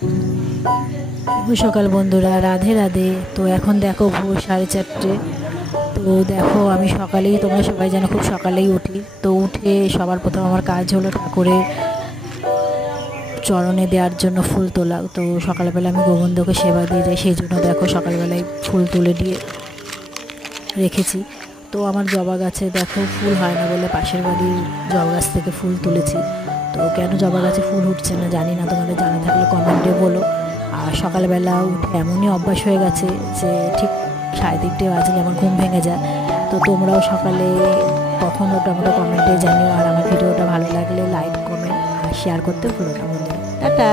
শুভ সকাল বন্ধুরা, রাধে রাধে। তো এখন দেখো ভোর 4:30। তো দেখো আমি সকালেই, তোমরা সবাই জানো খুব সকালেই উঠি। তো উঠে সবার প্রথম আমার কাজ হলো ঠাকুরের চরণে দেওয়ার জন্য ফুল তোলা। তো সকালবেলা আমি গোবিন্দকে সেবা দিয়ে যাই, সেই জন্য দেখো সকালবেলায় ফুল তুলে দিয়ে রেখেছি। তো আমার জবা গাছে দেখো ফুল হয় না বলে পাশের বাড়ির জবা গাছ থেকে ফুল তুলেছি। তো কেন জবা গাছে ফুল উঠছে না জানি না, তোমাদের জানা থাকলে কমেন্টে বলো। আর সকালবেলা উঠে এমনই অভ্যাস হয়ে গেছে যে ঠিক 3:30 বাজলে আমার ঘুম ভেঙে যায়। তো তোমরাও সকালে কখন ওটা আমাকে কমেন্টে জানিও। আর আমার ভিডিওটা ভালো লাগলে লাইক, কমেন্ট আর শেয়ার করতে ভুলো না বন্ধুরা। টাটা।